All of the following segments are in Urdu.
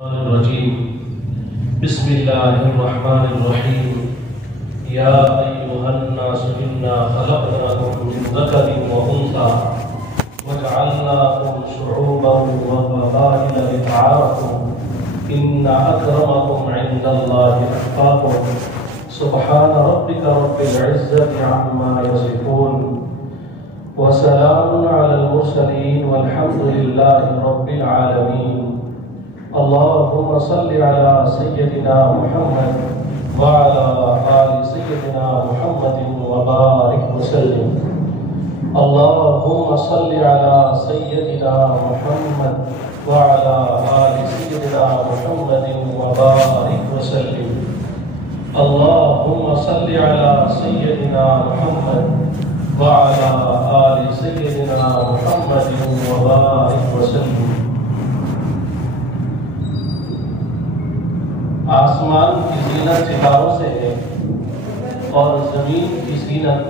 الرجيم بسم الله الرحمن الرحيم يا أيها الناس إنا خلقناكم من ذكر وأنثى وجعلناكم شعوبا وقبائل لتعارفوا إن أكرمكم عند الله أتقاكم سبحان ربك رب العزة عما يصفون وسلام على المرسلين والحمد لله رب العالمين اللهم صل على سيدنا محمد وعلى آل سيدنا محمد وبارك وسلم اللهم صل على سيدنا محمد وعلى آل سيدنا محمد وبارك وسلم اللهم صل على سيدنا محمد وعلى آل سيدنا محمد وبارك وسلم آسمان کی زینت ستاروں سے ہے اور زمین کی زینت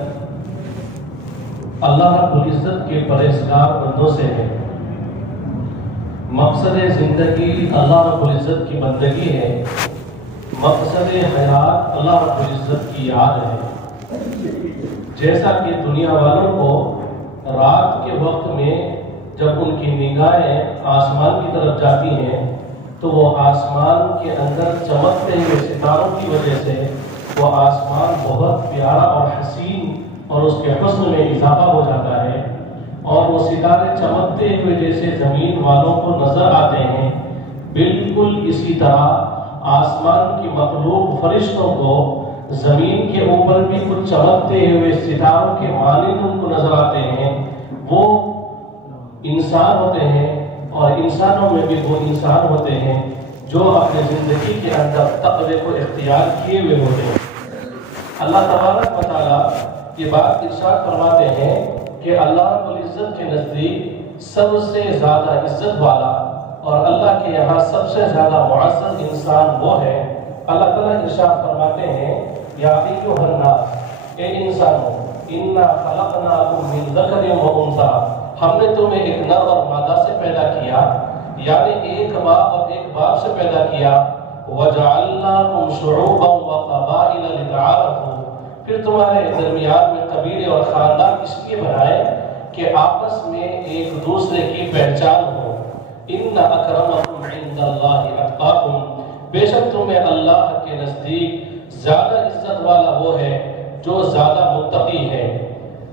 اللہ رب العزت کے پرہیزگار بندوں سے ہے۔ مقصد زندگی اللہ رب العزت کی بندگی ہے، مقصد حیات اللہ رب العزت کی یاد ہے۔ جیسا کہ دنیا والوں کو رات کے وقت میں جب ان کی نگاہیں آسمان کی طرف جاتی ہیں تو وہ آسمان کے اندر چمکتے ہوئے ستاروں کی وجہ سے وہ آسمان بہت پیارا اور حسین اور اس کے حسن میں اضافہ ہو جاتا ہے، اور وہ ستارے چمکتے ہوئے جیسے زمین والوں کو نظر آتے ہیں، بالکل اسی طرح آسمان کی مخلوق فرشتوں کو زمین کے اوپر بھی کچھ چمکتے ہوئے ستاروں کے مانند ان کو نظر آتے ہیں۔ وہ انسان ہوتے ہیں اور انسانوں میں بھی وہ انسان ہوتے ہیں جو اپنے زندگی کے اندر تقوی کو اختیار کیے ہوئے ہوتے ہیں۔ اللہ تبارک و تعالیٰ یہ بات ارشاد فرماتے ہیں کہ اللہ رب العزت کے نزدیک سب سے زیادہ عزت والا اور اللہ کے یہاں سب سے زیادہ معزز انسان وہ ہے۔ اللہ تعالیٰ ارشاد فرماتے ہیں یا ایھا الناس، اے انسانوں، انا خلقناکم من ذکر و انثی، ہم نے تمہیں ایک نر اور مادہ سے پیدا کیا، یعنی ایک ماں اور ایک باپ سے پیدا کیا۔ وَجَعَلْنَاكُمْ شُعُوبًا وَقَبَائِلَ لِتَعَارَفُوا، پھر تمہارے درمیان میں قبیلے اور خاندان اس لیے بنائے کہ آپس میں ایک دوسرے کی پہچان ہو۔ إِنَّ أَكْرَمَكُمْ عِندَ اللَّهِ أَتْقَاكُمْ، بے شک تمہیں اللہ کے نزدیک زیادہ عزت والا وہ ہے جو زیادہ متقی ہے۔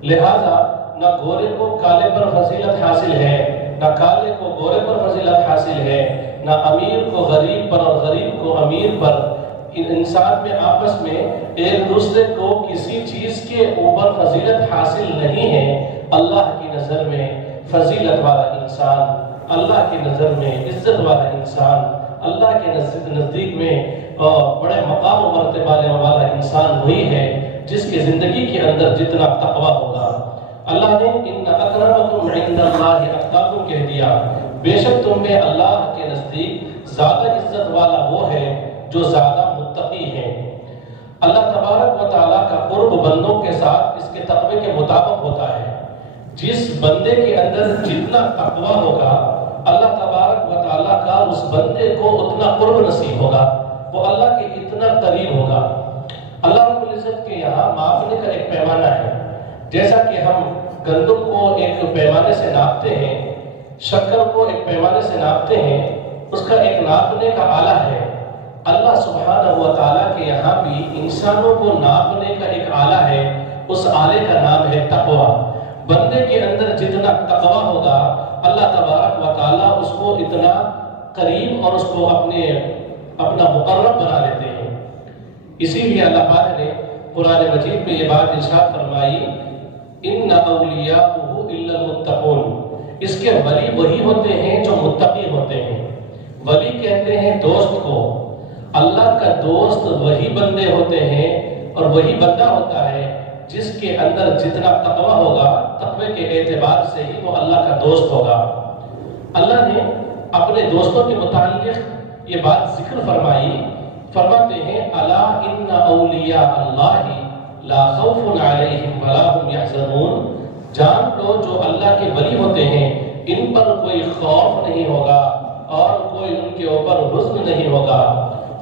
لہذا نہ گورے کو کالے پر فضیلت حاصل ہے، نہ کالے کو گورے پر فضیلت حاصل ہے، نہ امیر کو غریب پر اور غریب کو امیر پر۔ انسان میں آپس میں ایک دوسرے کو کسی چیز کے اوپر فضیلت حاصل نہیں ہے۔ اللہ کی نظر میں فضیلت والا انسان، اللہ کی نظر میں عزت والا انسان، اللہ کے نزدیک میں بڑے مقام و مرتبہ والا انسان وہی ہے جس کے زندگی کے اندر جتنا تقوی ہوگا۔ اللہ نے ان اکرمکم عند اللہ اتقاکم کہہ دیا، بے شک تم میں اللہ کے نزدیک زیادہ عزت والا وہ ہے جو زیادہ متقی ہے۔ اللہ تبارک و تعالیٰ کا قرب بندوں کے ساتھ اس کے تقوی کے مطابق ہوتا ہے۔ جس بندے کے اندر جتنا تقوی ہوگا اللہ تبارک و تعالیٰ کا اس بندے کو اتنا قرب نصیب ہوگا، وہ اللہ کے اتنا قریب ہوگا۔ اللہ رب العزت کے یہاں معافنے کا ایک پیمانہ ہے۔ جیسا کہ ہم گندم کو ایک پیمانے سے ناپتے ہیں، شکر کو ایک پیمانے سے ناپتے ہیں، اس کا ایک ناپنے کا آلہ ہے۔ اللہ سبحانہ و تعالیٰ کے یہاں بھی انسانوں کو ناپنے کا ایک آلہ ہے، اس آلے کا نام ہے تقوی۔ بندے کے اندر جتنا تقوی ہوگا اللہ تبارک و تعالیٰ اس کو اتنا قریب اور اس کو اپنا مقرب بنا لیتے ہیں۔ اسی لیے اللہ پاک نے قرآن مجید میں یہ بات ارشاد فرمائی ان اولیاءہ الا المتقون، اس کے ولی وہی ہوتے ہیں جو متقی ہوتے ہیں۔ ولی کہتے ہیں دوست کو، اللہ کا دوست وہی بندے ہوتے ہیں اور وہی بندہ ہوتا ہے جس کے اندر جتنا تقوی ہوگا تقوی کے اعتبار سے ہی وہ اللہ کا دوست ہوگا۔ اللہ نے اپنے دوستوں کے متعلق یہ بات ذکر فرمائی، فرماتے ہیں الا ان اولیاء اللہ لا خوف علیہم ولا هم يحزنون، جان لو جو اللہ کے ولی ہوتے ہیں ان پر کوئی خوف نہیں ہوگا اور کوئی ان کے اوپر حزن نہیں ہوگا۔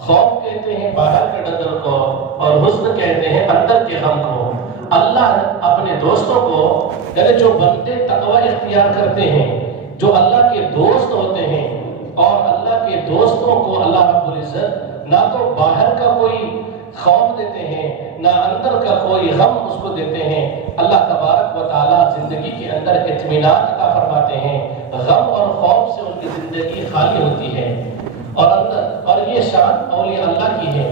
خوف کہتے ہیں باہر کے ڈر کو اور حزن کہتے ہیں اندر کے غم کو۔ اللہ اپنے دوستوں کو، یعنی جو بندے تقوی اختیار کرتے ہیں، جو اللہ کے دوست ہوتے ہیں، اور اللہ کے دوستوں کو اللہ رب العزت نہ تو باہر کا کوئی خوف دیتے ہیں نہ اندر کا کوئی غم اس کو دیتے ہیں۔ اللہ تبارک و تعالیٰ زندگی کے اندر اطمینان عطا فرماتے ہیں، غم اور خوف سے ان کی زندگی خالی ہوتی ہے۔ اور یہ شان اولیاء اللہ کی ہے۔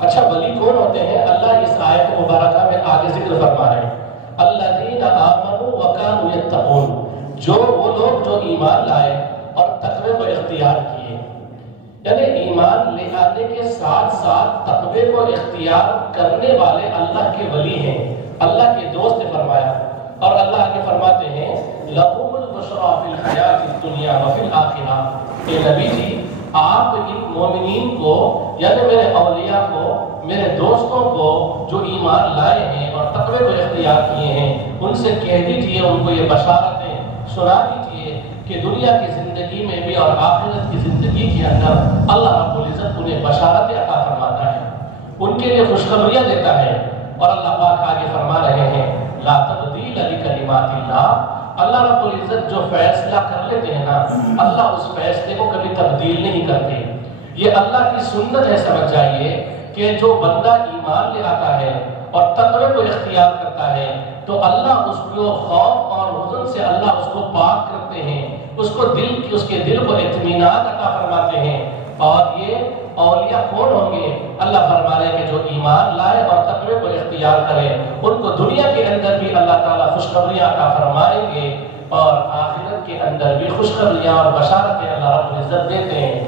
اچھا ولی کون ہوتے ہیں؟ اللہ اس آیت مبارکہ میں آگے ذکر فرما رہے ہیں، الذین آمنوا وکانوا یتقون، جو وہ لوگ جو ایمان لائے اور تقوی کو اختیار کیے، یعنی ایمان لے آنے کے ساتھ ساتھ تقوی کو اختیار کرنے والے اللہ کے ولی ہیں، اللہ کے دوست نے فرمایا۔ اور اللہ آگے فرماتے ہیں لَهُمُ الْبُشْرَىٰ فِي الْحَيَاةِ الدُّنْيَا وَفِي الْآخِرَةِ، کہ نبی جی آپ ان مومنین کو، یعنی میرے اولیاء کو، میرے دوستوں کو جو ایمان لائے ہیں اور تقوی کو اختیار کیے ہیں، ان سے کہہ دیجئے، ان کو یہ بشارتیں سنا دیجئے کہ دنیا کی زندگی میں بھی اور آخرت کی زندگی کے اندر اللہ رب العزت انہیں بشارتیں عطا فرماتا ہے، ان کے لیے خوشخبریاں دیتا ہے۔ اور اللہ پاک آگے فرما رہے ہیں لا تبدیل لکلمات اللہ، اللہ رب العزت جو فیصلہ کر لیتے ہیں نا، اللہ اس فیصلے کو کبھی تبدیل نہیں کرتے۔ یہ اللہ کی سنت ہے، سمجھ جائیے کہ جو بندہ ایمان لے آتا ہے اور تقوی کو اختیار کرتا ہے تو اللہ اس کو خوف اور حزن سے اللہ اس کو پاک کرتے ہیں، اس کے دل کو اطمینان عطا فرماتے ہیں۔ اور یہ اولیاء کون ہوں گے؟ اللہ فرما رہے ہیں کہ جو ایمان لائے اور تقوی کو اختیار کرے، ان کو دنیا کے اندر بھی اللہ تعالیٰ خوشخبریاں عطا فرمائیں گے اور آخرت کے اندر بھی خوشخبریاں اور بشارتیں اللہ رب العزت دیتے ہیں۔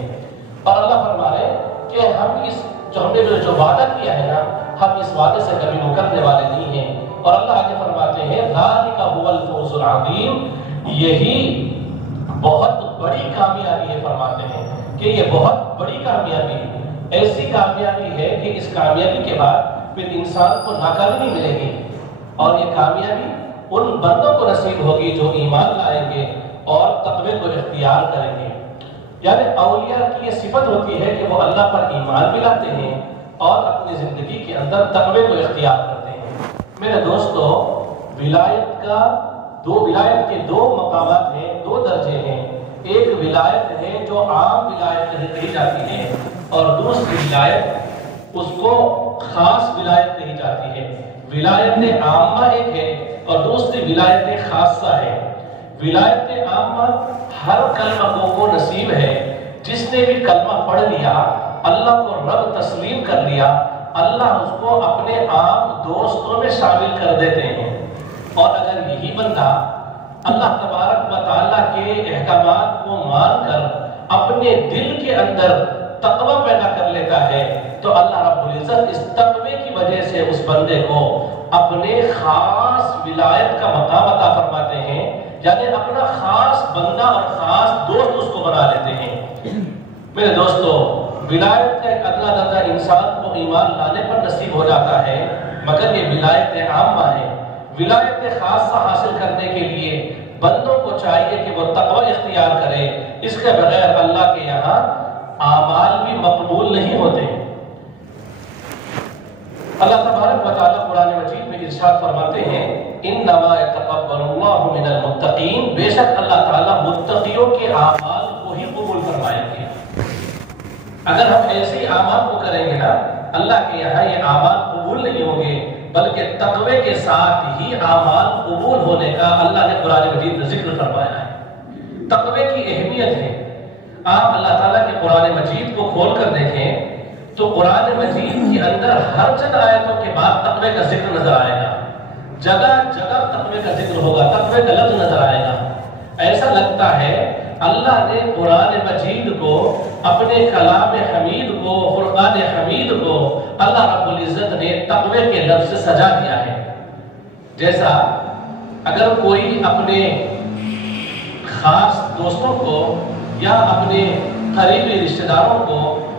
اور اللہ فرما رہے ہیں کہ ہم نے جو وعدہ کیا ہے نا، ہم اس وعدے سے کبھی مکرنے والے نہیں ہیں۔ اور اللہ آگے فرماتے ہیں ذالک هو الفوز العظیم، یہی بہت بڑی کامیابی ہے، فرماتے ہیں کہ یہ بہت بڑی کامیابی ہے، ایسی کامیابی ہے کہ اس کامیابی کے بعد پھر انسان کو ناکامی نہیں ملے گی، اور یہ کامیابی ان بندوں کو نصیب ہوگی جو ایمان لائیں گے اور تقوی کو اختیار کریں گے۔ یعنی اولیاء کی یہ صفت ہوتی ہے کہ وہ اللہ پر ایمان بھی لاتے ہیں اور اپنی زندگی کے اندر تقوی کو اختیار کرتے ہیں۔ میرے دوستو، ولایت کے دو مقامات ہیں، دو درجے ہیں۔ ایک ولایت ہے جو عام ولایت کہی جاتی ہے، اور دوسری ولایت اس کو خاص ولایت کہی جاتی ہے۔ ولایت عامہ ایک ہے اور دوسری ولایت خاصہ ہے۔ ولایت عامہ ہر کلمہ کو نصیب ہے، جس نے بھی کلمہ پڑھ لیا، اللہ کو رب تسلیم کر لیا، اللہ اس کو اپنے عام دوستوں میں شامل کر دیتے ہیں۔ اور اگر یہی بندہ اللہ تبارک و تعالیٰ کے احکامات کو مان کر اپنے دل کے اندر تقوی پیدا کر لیتا ہے تو اللہ رب العزت اس تقوی کی وجہ سے اس بندے کو اپنے خاص ولایت کا مقام عطا فرماتے ہیں، یعنی اپنا خاص بندہ اور خاص دوست اس کو بنا لیتے ہیں۔ میرے دوستو، ولایت کا ایک اگلا درجہ انسان کو ایمان لانے پر نصیب ہو جاتا ہے، مگر یہ ولایت عامہ ہے۔ ولایت خاصہ حاصل کرنے کے لیے بندوں کو چاہیے کہ وہ تقوی اختیار کرے، اس کے بغیر اللہ کے یہاں اعمال بھی مقبول نہیں ہوتے۔ اللہ تبارک و تعالیٰ قرآن مجید میں ارشاد فرماتے ہیں انما یتقبل اللہ من المتقین، بے شک اللہ تعالیٰ متقیوں کے اعمال کو ہی قبول فرمائیں گے۔ اگر ہم ایسے اعمال کو کریں گے نا، اللہ کے یہاں یہ اعمال قبول نہیں ہوں گے، بلکہ تقوی کے ساتھ ہی اعمال قبول ہونے کا اللہ نے قرآن مجید میں ذکر فرمایا ہے۔ تقوی کی اہمیت ہے، آپ اللہ تعالیٰ کے قرآن مجید کو کھول کر دیکھیں تو قرآن مجید کے اندر ہر چند آیتوں کے بعد تقوی کا ذکر نظر آئے گا، جگہ جگہ تقوی کا ذکر ہوگا، تقوی کا لفظ نظر آئے گا۔ ایسا لگتا ہے اللہ نے قرآن مجید کو، اپنے کلام حمید کو، فرقان حمید کو اللہ رب العزت نے تقوی کے لفظ سے سجا دیا ہے۔ جیسا اگر کوئی اپنے خاص دوستوں کو یا اپنے قریبی رشتہ داروں کو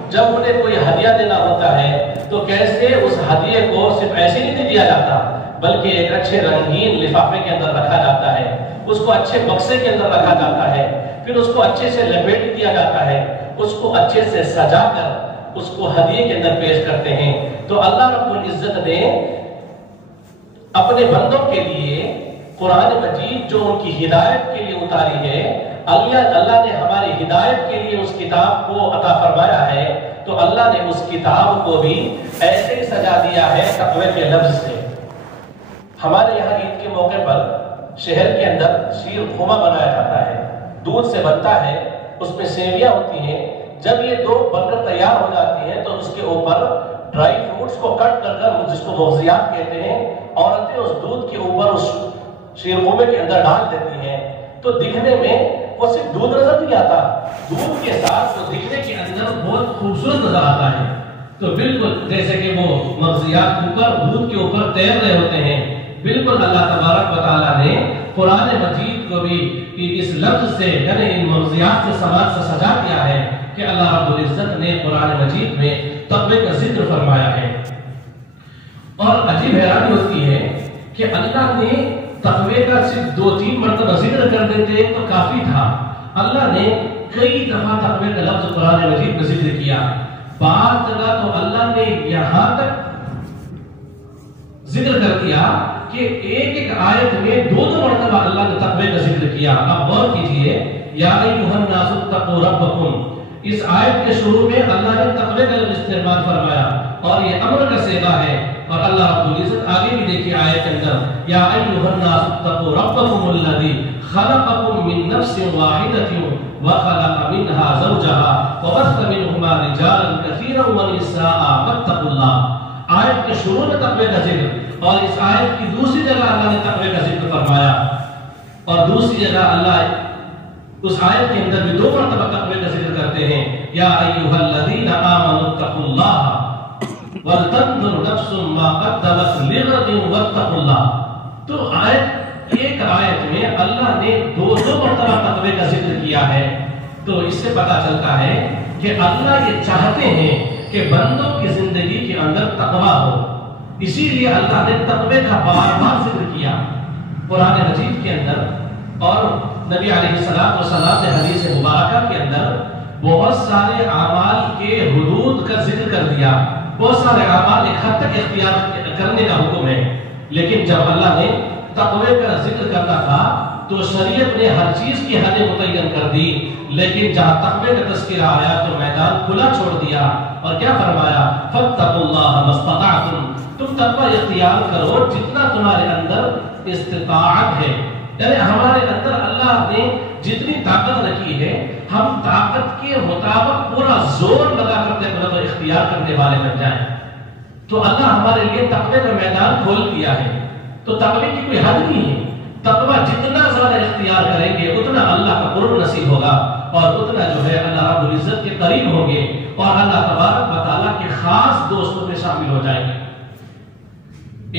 جب انہیں کوئی ہدیہ دینا ہوتا ہے تو کیسے اس ہدیے کو صرف ایسے نہیں دیا جاتا، بلکہ ایک اچھے رنگین لفافے کے اندر رکھا جاتا ہے، اس کو اچھے بکسے کے اندر رکھا جاتا ہے، پھر اس کو اچھے سے لپیٹ دیا جاتا ہے، اس کو اچھے سے سجا کر اس کو ہدیے کے اندر پیش کرتے ہیں۔ تو اللہ رب العزت نے اپنے بندوں کے لیے قرآن مجید جو ان کی ہدایت کے لیے اتاری ہے، اللہ نے ہماری ہدایت کے لیے اس کتاب کو عطا فرمایا ہے، تو اللہ نے اس کتاب کو بھی ایسے ہی سجا دیا ہے تقوی کے لفظ سے۔ ہمارے یہاں عید کے موقع پر شہر کے اندر شیر خورما بنایا جاتا ہے، دودھ سے بنتا ہے، اس میں سیویاں ہوتی ہیں۔ جب یہ دو بن کر تیار ہو جاتی ہیں تو اس کے اوپر ڈرائی فروٹس کو کٹ کر جس کو مغزیات کہتے ہیں، عورتیں اس دودھ کے اوپر اس شیر خورمے کے اندر ڈال دیتی ہیں، تو دکھنے میں وہ صرف دودھ نظر نہیں آتا، دودھ کے ساتھ وہ دکھنے کے اندر بہت خوبصورت نظر آتا ہے۔ تو بالکل جیسے کہ وہ مغزیات اوپر دودھ کے اوپر تیر رہے ہوتے ہیں، بالکل اللہ تبارک و تعالیٰ نے قرآن مجید کو بھی اس لفظ سے یعنی ان مغزیات سے سماج سے سجا دیا ہے کہ اللہ رب العزت نے قرآن مجید میں تقوی کا ذکر فرمایا ہے۔ اور عجیب حیرانی ہوتی ہے کہ اللہ نے تقوی کا صرف 2-3 مرتبہ ذکر کر دیتے تو کافی تھا، اللہ نے کئی دفعہ تقوی کا لفظ قرآن مجید میں ذکر کیا۔ بعض جگہ تو اللہ نے یہاں تک ذکر کر دیا کہ ایک آیت میں 2 مرتبہ اللہ نے تقوی کا ذکر کیا۔ اب غور کیجئے، یا ایھا الناس اتقوا ربکم، اس آیت کے شروع میں اللہ نے تقوی کا لفظ استعمال فرمایا اور یہ امر کا صیغہ ہے، اور اللہ رب العزت آگے بھی دیکھیے آیت کے اندر، یا ایھا الناس اتقوا ربکم الذی خلقکم من نفس واحدۃ وخلق منها زوجها وبث منهما رجالا كثيرا ونساء واتقوا اللہ۔ آیت کے شروع میں تقوی کا ذکر، اور اس آیت کی دوسری جگہ اللہ نے تقوی کا ذکر فرمایا، اور دوسری جگہ اللہ اس آیت کے اندر بھی 2 مرتبہ تقوی کا ذکر کرتے ہیں، یا ایھا الذین آمنوا اتقوا اللہ ولتنظر نفس ما قدمت لغد واتقوا اللہ۔ تو ایک آیت میں اللہ نے 2 مرتبہ تقوی کا ذکر کیا ہے، تو اس سے پتہ چلتا ہے کہ اللہ یہ چاہتے ہیں کہ بندوں کی زندگی کے اندر تقوی ہو، اسی لیے اللہ نے تقوی کا بار بار ذکر کیا قرآن مجید کے اندر، اور نبی علیہ السلام نے حدیث مبارکہ کے اندر بہت سارے اعمال کے حدود کا ذکر کر دیا، بہت سارے اعمال ایک حد تک اختیار کرنے کا حکم ہے، لیکن جب اللہ نے تقوی کا ذکر کرنا تھا تو شریعت نے ہر چیز کی حد متعین کر دی، لیکن جہاں تقوی کا تذکرہ آیا تو میدان کھلا چھوڑ دیا، اور کیا فرمایا، فاتقوا اللہ ما استطعتم، تم تقوی اختیار کرو جتنا تمہارے اندر استطاعت ہے، یعنی ہمارے اندر اللہ نے جتنی طاقت رکھی ہے ہم طاقت کے مطابق پورا زور لگا کر تقوی اختیار کرنے والے بن جائیں۔ تو اللہ ہمارے لیے تقوی کا میدان کھول دیا ہے، تو تقوی کی کوئی حد نہیں ہے، تقوی جتنا زیادہ اختیار کریں گے اتنا اللہ کا قرب نصیب ہوگا، اور اتنا جو ہے اللہ رب العزت کے قریب ہوں گے، اور اللہ تبارک و تعالیٰ کے خاص دوستوں میں شامل ہو جائیں گے۔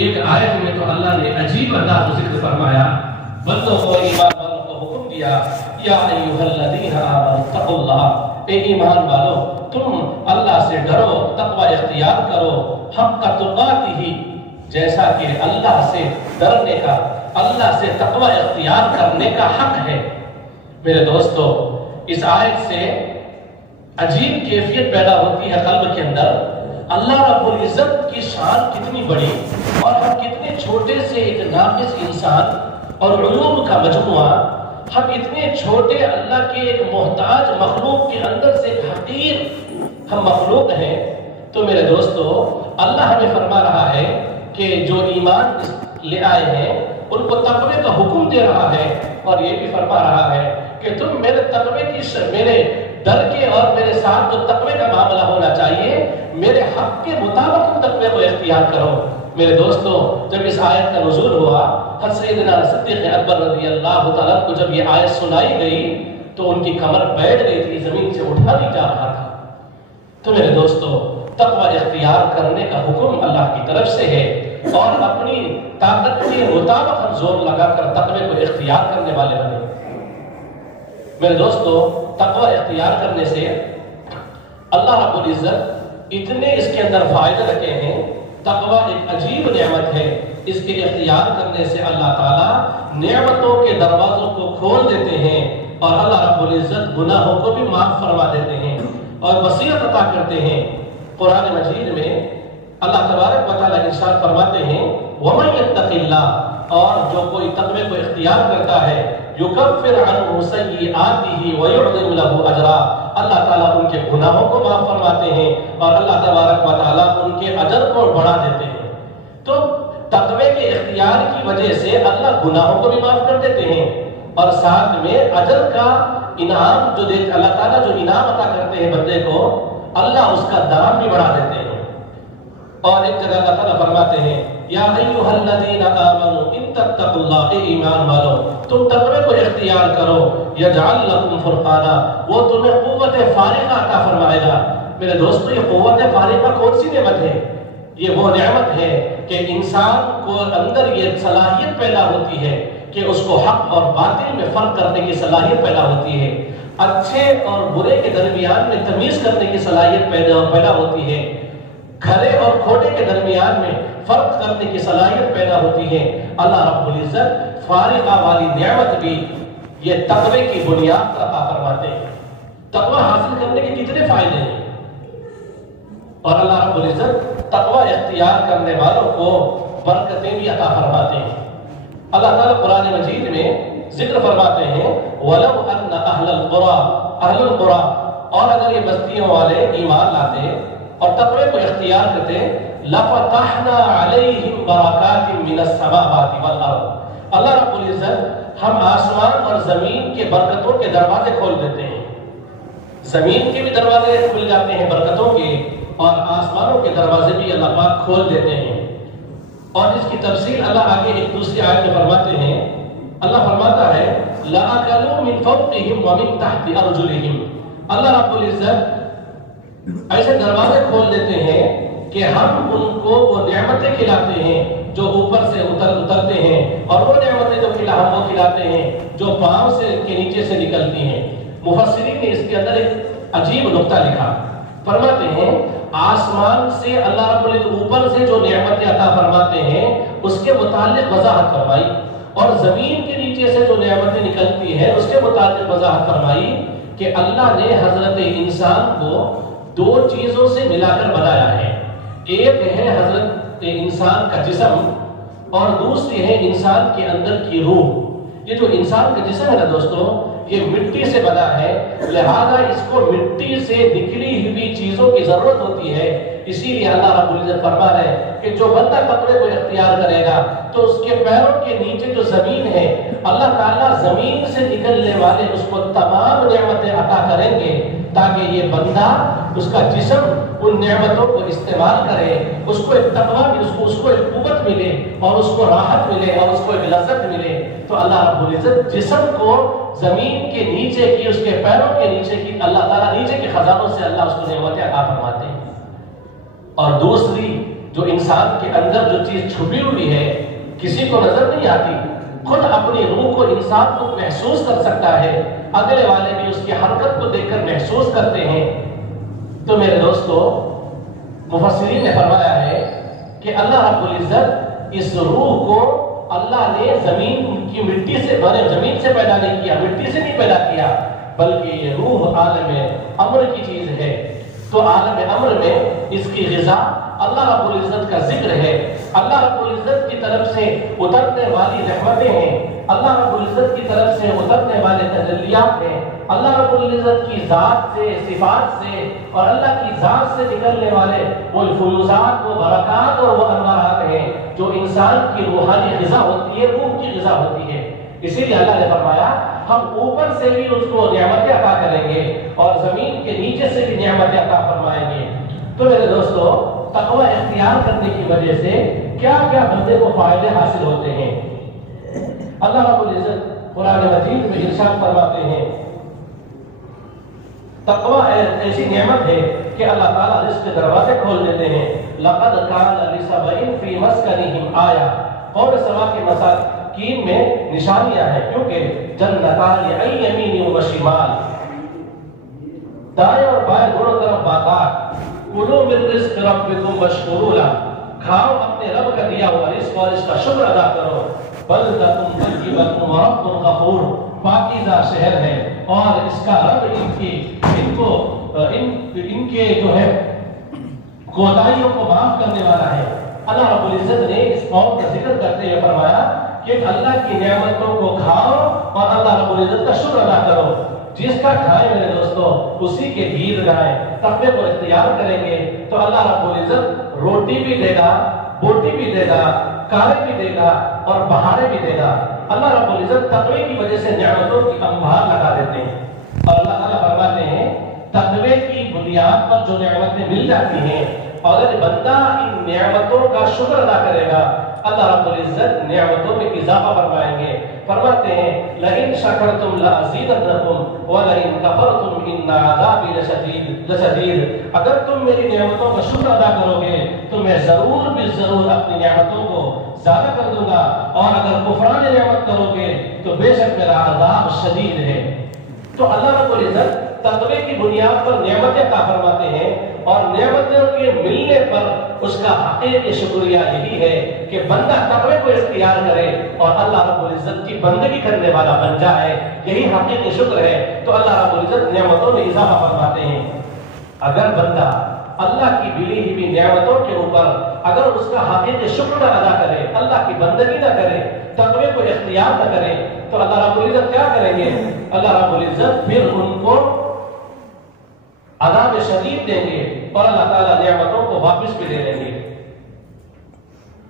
ایک آیت میں تو اللہ نے عجیب انداز میں ذکر فرمایا، بندوں کو ایمان والوں کو حکم دیا، یا ایھا الذین آمنوا اتقوا اللہ، اے ایمان والو تم اللہ سے ڈرو، تقوی اختیار کرو، حق تقاتہ، جیسا کہ اللہ سے ڈرنے کا، اللہ سے تقوی اختیار کرنے کا حق ہے۔ میرے دوستو، اس آیت سے عجیب کیفیت پیدا ہوتی ہے قلب کے اندر، اللہ رب العزت کی شان کتنی بڑی، اور ہم کتنے چھوٹے سے ایک ناقص انسان اور علوم کا مجموعہ، ہم اتنے چھوٹے اللہ کے ایک محتاج مخلوق کے اندر سے ایک حقیر ہم مخلوق ہیں۔ تو میرے دوستو، اللہ ہمیں فرما رہا ہے کہ جو ایمان لے آئے ہیں ان کو تقوی کا حکم دے رہا ہے، اور یہ بھی فرما رہا ہے کہ تم میرے تقوی کی میرے ڈر کے اور میرے ساتھ جو تقوی کا معاملہ ہونا چاہیے، میرے حق کے مطابق تم تقوی کو اختیار کرو۔ میرے دوستو، جب اس آیت کا نزول ہوا، حضرت سیدنا صدیق اکبر رضی اللہ تعالیٰ کو جب یہ آیت سنائی گئی تو ان کی کمر بیٹھ گئی تھی، زمین سے اٹھا نہیں جا رہا تھا۔ تو میرے دوستو، تقوی اختیار کرنے کا حکم اللہ کی طرف سے ہے، اور اپنی طاقت کے مطابق ہم زور لگا کر تقوی کو اختیار کرنے والے بنے۔ میرے دوستو، تقوی اختیار کرنے سے اللہ رب العزت اتنے اس کے اندر فائدے رکھے ہیں۔ تقوی ایک عجیب نعمت ہے، اس کے اختیار کرنے سے اللہ تعالیٰ نعمتوں کے دروازوں کو کھول دیتے ہیں اور اللہ رب العزت گناہوں کو بھی معاف فرما دیتے ہیں اور بصیرت عطا کرتے ہیں۔ قرآن مجید میں اللہ تبارک و تعالیٰ ارشاد فرماتے ہیں وَمَن يَتَّقِ اللَّهَ، اور جو کوئی تقوی کو اختیار کرتا ہے يُكَفِّرْ عَنْهُ سَيِّئَاتِهِ وَيُعْظِمْ لَهُ أَجْرًا، اللہ تعالیٰ ان کے گناہوں کو معاف فرماتے ہیں اور اللہ تبارک و تعالیٰ ان کے اجر کو بڑھا دیتے ہیں۔ تو تقوی کے اختیار کی وجہ سے اللہ گناہوں کو بھی معاف کر دیتے ہیں اور ساتھ میں اجر کا انعام جو اللہ تعالیٰ جو انعام عطا کرتے ہیں بندے کو، اللہ اس کا دام بھی بڑھا دیتے ہیں۔ اور ایک جگہ اللہ تعالیٰ فرماتے ہیں یا ایھا الذین آمنوا ان تتقوا اللہ، اے ایمان والو تم تقوی کو اختیار کرو، یجعل لکم فرقانا، وہ تمہیں قوت فارغہ عطا فرمائے گا۔ میرے دوستو، یہ قوت فارغہ کون سی نعمت ہے؟ یہ وہ نعمت ہے کہ انسان کو اندر یہ صلاحیت پیدا ہوتی ہے کہ اس کو حق اور باطل میں فرق کرنے کی صلاحیت پیدا ہوتی ہے، اچھے اور برے کے درمیان میں تمیز کرنے کی صلاحیت پیدا ہوتی ہے، کھرے اور کھوٹے کے درمیان میں فرق کرنے کی صلاحیت پیدا ہوتی ہے۔ اللہ رب العزت فارغہ والی نعمت بھی یہ تقوی کی بنیاد پر عطا فرماتے ہیں۔ تقوی حاصل کرنے کے کتنے فائدے ہیں، اور اللہ رب العزت تقوی اختیار کرنے والوں کو برکتیں بھی عطا فرماتے ہیں۔ اللہ تعالیٰ قرآن مجید میں ذکر فرماتے ہیں وَلَوْ أَنَّ أَهْلَ الْقُرَىٰ، اور اگر یہ بستیوں والے ایمان لاتے اور تقوی کو اختیار کرتے لَفَتَحْنَا عَلَيْهِمْ بَرَكَاتٍ مِّنَ السَّمَاوَاتِ وَالْأَرْضِ، اللہ رب العزت ہم آسمان اور زمین کے برکتوں کے دروازے کھول دیتے ہیں۔ زمین کے بھی دروازے کھل جاتے ہیں برکتوں کے، اور آسمانوں کے دروازے بھی اللہ پاک کھول دیتے ہیں۔ اور اس کی تفصیل اللہ آگے ایک دوسری آیت میں فرماتے ہیں۔ اللہ فرماتا ہے لَأَكَلُوا مِن فَوْقِهِمْ وَمِن تَحْتِ أَرْجُلِهِمْ، اللہ رب العزت ایسے دروازے کھول دیتے ہیں کہ ہم ان کو وہ نعمتیں کھلاتے ہیں جو اوپر سے اترتے ہیں، اور وہ نعمتیں جو ہم وہ کھلاتے ہیں جو پاؤں سے کے نیچے سے نکلتی ہیں۔ مفسرین نے اس کے اندر ایک عجیب نقطہ لکھا، فرماتے ہیں آسمان سے اللہ رب العزت اوپر سے جو نعمتیں عطا فرماتے ہیں اس کے متعلق وضاحت فرمائی، اور زمین کے نیچے سے جو نعمتیں نکلتی ہیں اس کے متعلق وضاحت فرمائی کہ اللہ نے حضرت انسان کو دو چیزوں سے ملا کر بنایا ہے۔ ایک ہے حضرت انسان کا جسم، اور دوسری ہے انسان کے اندر کی روح۔ یہ جو انسان کا جسم ہے نا دوستو، یہ مٹی سے بنا ہے، لہذا اس کو مٹی سے نکلی ہوئی چیزوں کی ضرورت ہوتی ہے۔ اسی لیے اللہ رب العزت فرما رہے ہیں کہ جو بندہ تقوی کو اختیار کرے گا تو اس کے پیروں کے نیچے جو زمین ہے، اللہ تعالیٰ زمین سے نکلنے والے اس کو تمام نعمتیں عطا کریں گے تاکہ یہ بندہ، اس کا جسم ان نعمتوں کو استعمال کرے، اس کو ایک تقویٰ بھی، اس کو ایک قوت ملے، اور اس کو راحت ملے، اور اس کو ایک لذت ملے۔ تو اللہ رب العزت جسم کو زمین کے نیچے کی، اس کے پیروں کے نیچے کی، اللہ تعالیٰ نیچے کے خزانوں سے اللہ اس کو نعمتیں عطا فرماتے ہیں۔ اور دوسری جو انسان کے اندر جو چیز چھپی ہوئی ہے، کسی کو نظر نہیں آتی، خود اپنی روح کو انسان کو محسوس کر سکتا ہے، اگلے والے بھی اس کی حرکت کو دیکھ کر محسوس کرتے ہیں۔ تو میرے دوستو، مفسرین نے فرمایا ہے کہ اللہ رب العزت اس روح کو اللہ نے زمین کی مٹی سے زمین سے پیدا نہیں کیا، مٹی سے نہیں پیدا کیا، بلکہ یہ روح عالم امر کی چیز ہے۔ تو عالم امر میں اس کی غذا اللہ رب العزت کا ذکر ہے، اللہ رب العزت کی طرف سے اترنے والی رحمتیں ہیں، اللہ رب العزت کی طرف سے اترنے والے تجلیات ہیں، اللہ رب العزت کی ذات سے، صفات سے، اور اللہ کی ذات سے نکلنے والے وہ فیوزات، وہ برکات اور وہ انوارات ہیں جو انسان کی روحانی غذا ہوتی ہے، روح کی غذا ہوتی ہے۔ اسی لیے اللہ نے فرمایا ہم اوپر سے بھی اس کو نعمتیں عطا کریں گے اور زمین کے نیچے سے بھی نعمتیں عطا فرمائیں گے۔ تو میرے دوستو، تقوی اختیار کرنے کی وجہ سے کیا کیا بندے کو فائدے حاصل ہوتے ہیں؟ اللہ رب العزت قرآن مجید میں ارشاد فرماتے ہیں تقوی ایسی نعمت ہے کہ اللہ تعالیٰ رزق کے دروازے کھول دیتے ہیں۔ لَقَدْ كَانَ لِسَبَإٍ فِي مَسْكَنِهِمْ آیَةٌ، قوم سبا کے مساکین میں نشانیاں ہیں، کیونکہ جنتان عن یمین و شمال، دائیں اور بائیں دونوں طرف باغات، کلوا من رزق ربکم واشکروا لہ، کھاؤ اپنے رب کا دیا ہوا رزق اور اس کا شکر ادا کرو. بلدۃ طیبۃ ورب غفور، پاکیزہ شہر ہے اور اس کا رب ان کے جو ہے کوتاہیوں کو معاف کرنے والا ہے. اللہ رب العزت نے اس قوم کا ذکر کرتے ہوئے فرمایا کہ اللہ کی نعمتوں کو کھاؤ اور اللہ رب العزت کا شکر ادا کرو. جس کا کھائے میرے دوستو اسی کے گیت گائیں، تقوی کو اختیار کریں گے تو اللہ رب العزت روٹی بھی دے گا، بوٹی بھی دے گا، کارے بھی دے گا اور بہارے بھی دے گا. اللہ رب العزت تقوی کی وجہ سے نعمتوں کی انبار لگا دیتے ہیں. اور اللہ تعالیٰ فرماتے ہیں تقوی کی بنیاد پر جو نعمتیں مل جاتی ہیں اور اگر بندہ ان نعمتوں کا شکر ادا کرے گا اللہ رب العزت نعمتوں میں اضافہ فرمائیں گے. فرماتے ہیں لئن شکرتم لازیدنکم ولئن کفرتم ان عذابی لشدید، اگر تم میری نعمتوں کا شکر ادا کرو گے تو میں ضرور بھی ضرور اپنی نعمتوں کو زیادہ کر دوں گا، اور اگر کفران نعمت کرو گے تو بے شک میرا عذاب شدید ہے. تو اللہ رب العزت تقوی کی بنیاد پر نعمتیں عطا فرماتے ہیں اور نعمتوں کے ملنے پر اس کا حقیقی شکریہ یہی ہے کہ بندہ تقوی کو اختیار کرے اور اللہ رب العزت کی بندگی کرنے والا بن جائے. یہی حقیقی شکر ہے. تو اللہ رب العزت نعمتوں میں اضافہ فرماتے ہیں. اگر بندہ اللہ کی ملی ہوئی نعمتوں کے اوپر اگر اس کا حقیقی شکر نہ ادا کرے، اللہ کی بندگی نہ کرے، تقوی کو اختیار نہ کرے تو اللہ رب العزت کیا کریں گے؟ اللہ رب العزت پھر ان کو عذاب شدید دیں گے اور اللہ تعالیٰ نعمتوں کو واپس بھی دے دیں گے.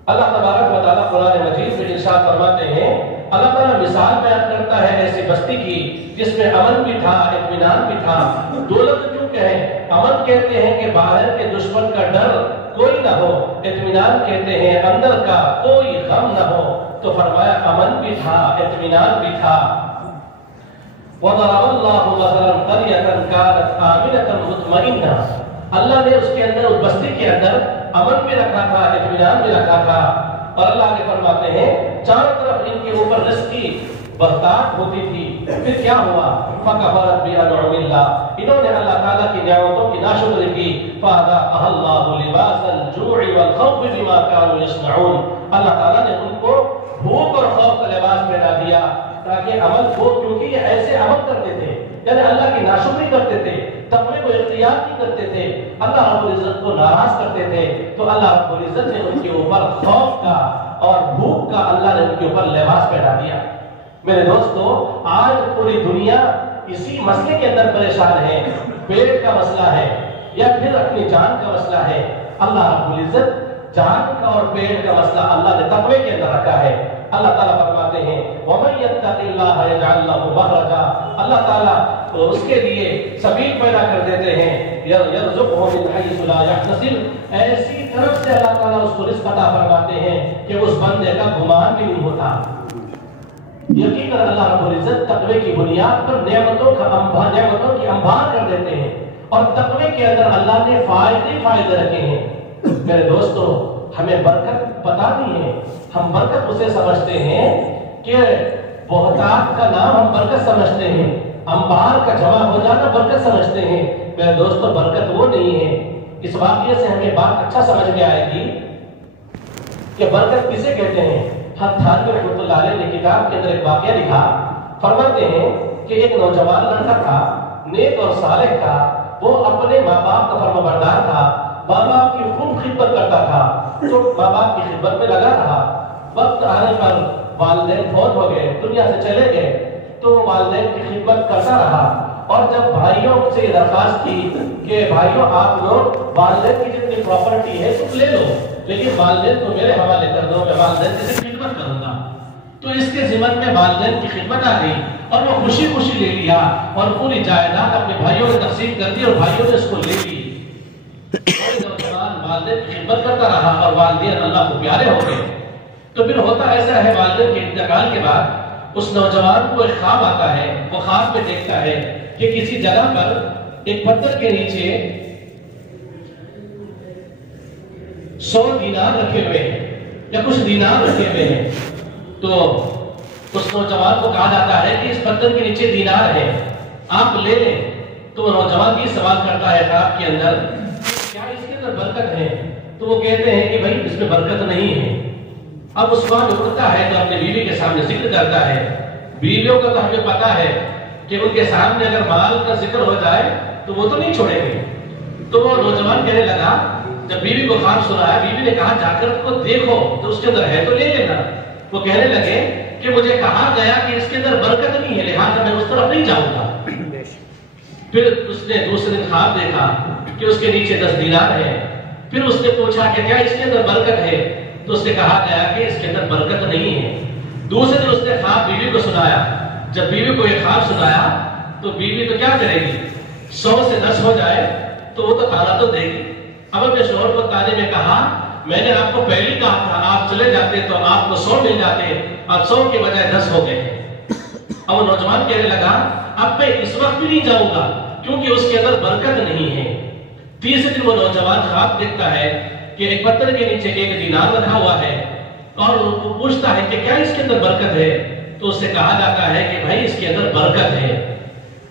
اللہ تبارک و تعالیٰ قرآن مجید میں ارشاد فرماتے ہیں، اللہ تعالیٰ مثال بیان کرتا ہے ایسی بستی کی جس میں امن بھی تھا، اطمینان بھی تھا. دولت کیوں کہیں؟ امن کہتے ہیں کہ باہر کے دشمن کا ڈر کوئی نہ ہو، اطمینان کہتے ہیں اندر کا کوئی غم نہ ہو. تو فرمایا امن بھی تھا، اطمینان بھی تھا. وَضَرَبَ اللَّهُ مَثَلًا قَرْيَةً كَانَتْ آمِنَةً مُطْمَئِنَّةً، اللہ نے اس کے اندر اس بستی کے اندر امن بھی رکھا تھا، اطمینان بھی رکھا تھا. اور اللہ کے فرماتے ہیں چاروں طرف ان کے اوپر رزق کی برکات ہوتی تھی. پھر کیا ہوا؟ فَكَفَرَتْ بِأَنْعُمِ اللَّهِ، انہوں نے اللہ تعالیٰ کی نعمتوں کی ناشکری کی. فَأَذَاقَهَا اللَّهُ لِبَاسَ الْجُوعِ وَالْخَوْفِ بِمَا كَانُوا يَصْنَعُونَ، اللہ تعالیٰ نے ان کو بھوک اور خوف کا لباس پہنا دیا تاکہ عمل ہو، کیونکہ یہ ایسے عمل کرتے تھے یعنی اللہ کی ناشکری کرتے تھے، تقوی کو اختیار نہیں کرتے تھے، اللہ رب العزت کو ناراض کرتے تھے. تو اللہ رب العزت نے ان کے اوپر خوف کا اور بھوک کا اللہ نے ان کے اوپر لباس پہنا دیا. میرے دوستو آج پوری دنیا اسی مسئلے کے اندر پریشان ہے. پیٹ کا مسئلہ ہے یا پھر اپنی جان کا مسئلہ ہے. اللہ رب العزت جان کا اور پیٹ کا مسئلہ اللہ نے تقوی کے اندر رکھا ہے. اللہ تعالیٰ فرماتے ہیں وَمَن يَتَّقِ اللَّهَ يَجْعَلْ لَهُ مَخْرَجًا، اللہ تعالیٰ اس کے لیے سبیل پیدا کر دیتے ہیں. يَرْزُقْهُ مِنْ حَيْثُ لَا يَحْتَسِبُ، ایسی طرف سے اللہ تعالیٰ اس کو رزق عطا فرماتے ہیں کہ اس بندے کا گمان بھی نہیں ہوتا. یقیناً اللہ رب العزت تقوی کی بنیاد پر نعمتوں کی انبار کر دیتے ہیں اور تقوی کے اندر اللہ نے فائدے رکھے ہیں. میرے دوستو ہمیں برکت پتا نہیں ہے. ہم برکت اسے سمجھتے ہیں کہ بہتات کا نام ہم برکت سمجھتے ہیں، انبار کا جمع ہو جانا برکت سمجھتے ہیں. میرے دوستو برکت وہ نہیں ہے. اس واقعے سے ہمیں بات اچھا سمجھ میں آئے گی کہ برکت کسے کہتے ہیں. حضرت تھانوی رحمۃ اللہ علیہ نے کتاب کے اندر ایک واقعہ لکھا. فرماتے ہیں کہ ایک نوجوان لڑکا تھا، نیک اور صالح تھا. وہ اپنے ماں باپ کا فرمانبردار تھا، ماں باپ کی خوب خدمت کرتا تھا. تو ماں باپ کی خدمت میں لگا رہا. وقت آنے پر والدین فوت ہو گئے، دنیا سے چلے گئے. تو والدین کی خدمت کرتا رہا اور جب بھائیوں سے درخواست کی کہ بھائیوں آپ لوگ والدین کی جتنی پراپرٹی ہے تم لے لو لیکن والدین کو میرے حوالے کر دو، میں والدین کی خدمت کروں گا. تو اس کے ذمن میں والدین کی خدمت آ گئی اور وہ خوشی خوشی لے لیا اور پوری جائیداد اپنے بھائیوں میں تقسیم کر دی اور بھائیوں نے اس کو لے لی. والدین کی خدمت کرتا رہا اور والدین اللہ کو پیارے ہو گئے. تو پھر ہوتا ایسا ہے والدین کے انتقال کے بعد اس نوجوان کو ایک خواب آتا ہے. وہ خواب میں دیکھتا ہے کہ کسی جگہ پر ایک پتھر کے نیچے 100 دینار رکھے ہوئے ہیں یا کچھ دینار رکھے ہوئے ہیں. تو اس نوجوان کو کہا جاتا ہے کہ اس پتھر کے نیچے دینار ہے، آپ لے لیں. تو وہ نوجوان یہ سوال کرتا ہے خواب کے اندر کیا اس کے اندر اندر برکت ہے؟ تو وہ کہتے ہیں کہ بھائی اس میں برکت نہیں ہے۔ اب عثمان اٹھتا ہے تو اپنے بیوی کے سامنے ذکر کرتا ہے۔ بیویوں کا تو ہمیں پتا ہے کہ ان کے سامنے اگر مال کا ذکر ہو جائے تو وہ تو نہیں چھوڑیں گے۔ تو وہ نوجوان کہنے لگا، جب بیوی کو خواب سنایا، بیوی نے کہا جا کر کو دیکھو تو اس کے اندر ہے تو لے لینا۔ وہ کہنے لگے کہ مجھے کہا گیا کہ اس کے اندر برکت نہیں ہے، لہٰذا میں اس طرف نہیں جاؤں گا۔ پھر اس نے دوسرے دن خواب دیکھا کہ اس کے نیچے 10 دینار ہے۔ پھر اس نے پوچھا کہ کیا اس کے اندر برکت ہے؟ تو اس نے کہا گیا کہ اس کے اندر برکت نہیں ہے۔ دوسرے دن اس نے خواب بیوی کو سنایا۔ جب بیوی کو یہ خواب سنایا تو بیوی تو کیا کرے گی؟ 100 سے 10 ہو جائے تو وہ تو تالا تو دے گی۔ اب اپنے شوہر کو تانے میں کہا، میں نے آپ کو پہلے کہا تھا آپ چلے جاتے تو آپ کو 100 مل جاتے، اب 100 کے بجائے 10 ہو گئے ہیں۔ اب وہ نوجوان کہنے لگا، اب میں اس وقت بھی نہیں جاؤں گا کیونکہ اس کے اندر برکت نہیں ہے۔ تیسرے دن وہ نوجوان خواب دیکھتا ہے کہ ایک پتھر کے نیچے 1 دینار رکھا ہوا ہے اور وہ پوچھتا ہے کہ کیا اس کے اندر برکت ہے؟ تو اس سے کہا جاتا ہے کہ بھائی اس کے اندر برکت ہے۔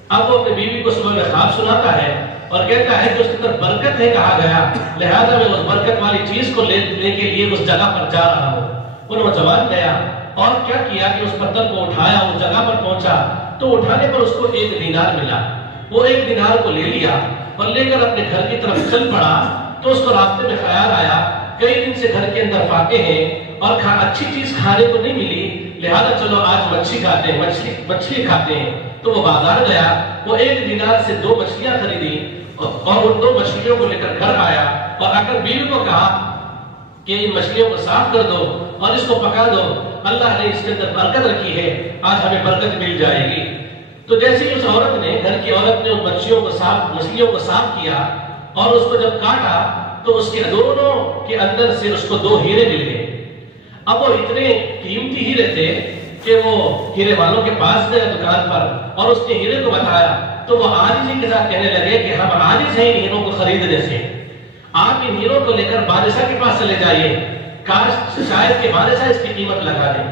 اب وہ اپنی بیوی کو صبح میں خواب سناتا ہے اور کہتا ہے کہ اس کے اندر برکت ہے کہا گیا، لہذا میں اس برکت والی چیز کو لے کے لیے اس جگہ پر جا رہا ہوں۔ وہ نوجوان گیا اور کیا کیا کہ اس پتھر کو اٹھایا، اس جگہ پر پہنچا تو اٹھانے پر اس کو 1 دینار ملا۔ وہ 1 دینار کو لے لیا اور لے کر اپنے گھر کی طرف چل پڑا تو اس کو راستے میں خیال آیا کئی دن سے گھر کے اندر فاقے ہیں اور اچھی چیز کھانے کو نہیں ملی، لہذا چلو آج مچھلی کھاتے ہیں، مچھلی کھاتے ہیں۔ تو وہ بازار گیا، وہ 1 دینار سے 2 مچھلیاں خریدی اور ان 2 مچھلیوں کو لے کر گھر آیا اور آ کر بیوی کو کہا کہ ان مچھلیوں کو صاف کر دو اور اس کو پکا دو، اللہ نے اس کے اندر برکت رکھی ہے، آج ہمیں برکت مل جائے گی۔ تو جیسے ہی اس عورت نے، گھر کی عورت نے ان مچھلیوں کو صاف کیا اور اس کو جب کاٹا تو اس کے دونوں کے اندر سے اس کو 2 ہیرے مل گئے۔ اب وہ اتنے قیمتی ہیرے تھے کہ وہ ہیرے والوں کے پاس گئے دکان پر اور اس نے ہیرے کو بتایا تو وہ عاجزی کے ساتھ کہنے لگے کہ ہم عاجز ہیں ان ہیروں کو خریدنے سے، آپ ان ہیروں کو لے کر بادشاہ کے پاس چلے جائیے، کاش شاید کہ بادشاہ اس کی قیمت لگا دے۔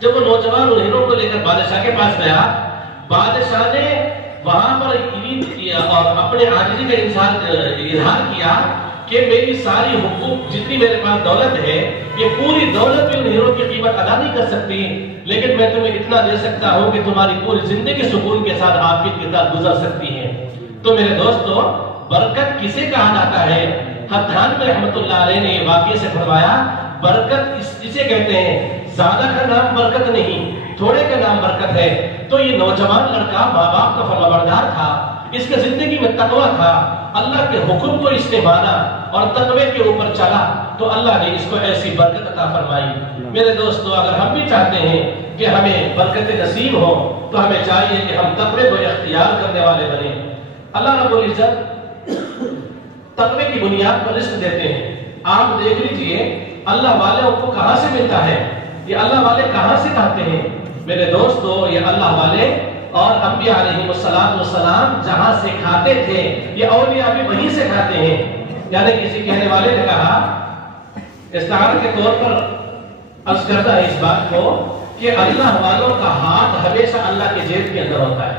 جب وہ نوجوان ان ہیروں کو لے کر بادشاہ کے پاس گیا، بادشاہ نے وہاں پر عید کیا اور اپنے عاجزی کا اظہار کیا کہ میری ساری حقوق جتنی میرے پاس دولت ہے، یہ پوری دولت بھی ان ہیروں کی قیمت ادا نہیں کر سکتی، لیکن میں تمہیں اتنا دے سکتا ہوں کہ تمہاری پوری زندگی سکون کے ساتھ عافیت کے ساتھ گزر سکتی ہے۔ تو میرے دوستو، برکت کسے کہا جاتا ہے؟ حدان میں رحمت اللہ علیہ نے یہ واقعے سے فرمایا، برکت اسے کہتے ہیں، زیادہ کا نام برکت نہیں، تھوڑے کا نام برکت ہے۔ تو یہ نوجوان لڑکا ماں باپ کا فرمانبردار تھا، اس کے زندگی میں تقویٰ تھا، اللہ کے حکم کو اس نے مانا اور تقوی کے اوپر چلا تو اللہ نے اس کو ایسی برکت عطا فرمائی۔ میرے دوستو، اگر ہم بھی چاہتے ہیں کہ ہمیں برکت نصیب ہو تو ہمیں چاہیے کہ ہم تقوی کو اختیار کرنے والے بنیں۔ اللہ رب العزت تقوی کی بنیاد پر رزق دیتے ہیں۔ آپ دیکھ لیجئے اللہ والے کو کہاں سے ملتا ہے، یہ اللہ والے کہاں سے کھاتے ہیں؟ میرے دوستو، یہ اللہ والے اور انبیاء علیہ السلام جہاں سے کھاتے تھے، یہ اولیاء بھی وہیں سے کھاتے ہیں۔ یعنی کسی کہنے والے نے کہا، استعارہ کے طور پر عرض کرتا ہے اس بات کو کہ اللہ والوں کا ہاتھ ہمیشہ اللہ کے جیب کے اندر ہوتا ہے،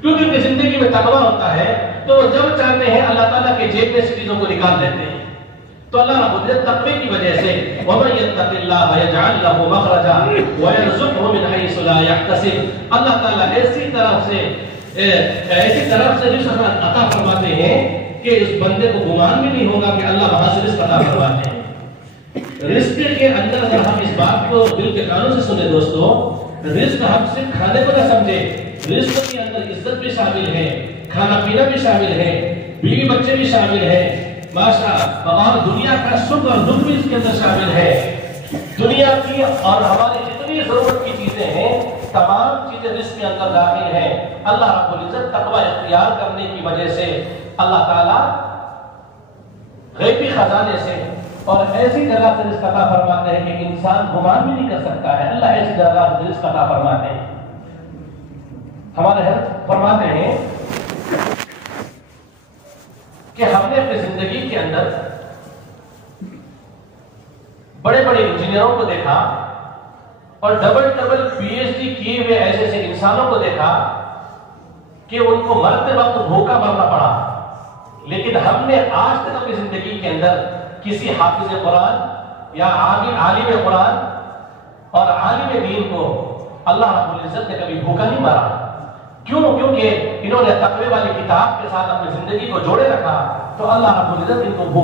کیونکہ ان کی زندگی میں تقویٰ ہوتا ہے تو وہ جب چاہتے ہیں اللہ تعالیٰ کے جیب میں سے چیزوں کو نکال دیتے ہیں۔ تو اللہ رب العزت تقوی کی وجہ سے وَمَن يَتَّقِ اللَّهَ يَجْعَلْ لَهُ مَخْرَجًا وَيَرْزُقْهُ مِنْ حَيْثُ لَا يَحْتَسِبُ۔ اللہ تعالیٰ ایسی طرف سے رزق عطا فرماتے ہیں کہ اس بندے کو گمان بھی نہیں ہوگا کہ اللہ وہاں سے رزق عطا فرماتے ہیں۔ رزق کے اندر اگر ہم اس بات کو دل کے کانوں سے سنیں دوستو، رزق ہم صرف کھانے کو نہ سمجھے، رزق کے اندر عزت بھی شامل ہے، کھانا پینا بھی شامل ہے، بیوی بچے بھی شامل ہے، اور دنیا کا سکھ اور دکھ بھی اس کے اندر شامل ہے۔ دنیا کی اور ہماری جتنی ضرورت کی چیزیں ہیں، تمام چیزیں رزق کے اندر داخل ہیں۔ اللہ رب العزت تقوی اختیار کرنے کی وجہ سے اللہ تعالیٰ غیبی خزانے سے اور ایسی جگہ سے رزق عطا فرماتے ہیں کہ انسان گمان بھی نہیں کر سکتا ہے۔ اللہ ایسی جگہ سے رزق عطا فرماتے ہیں۔ ہمارے حضرت فرماتے ہیں کہ ہم نے اپنی زندگی کے اندر بڑے بڑے انجینئروں کو دیکھا اور ڈبل پی ایچ ڈی کیے ہوئے ایسے انسانوں کو دیکھا کہ ان کو مرتے وقت بھوکا مرنا پڑا، لیکن ہم نے آج تک اپنی زندگی کے کے اندر کسی حافظ قرآن یا عالم قرآن اور عالم دین کو اللہ رب العزت نے کبھی بھوکا نہیں مارا. کیوں؟ کیونکہ انہوں نے تقوی والی کتاب کے ساتھ اپنی زندگی کو جوڑے رکھا, تو اللہ رب العزت ان کو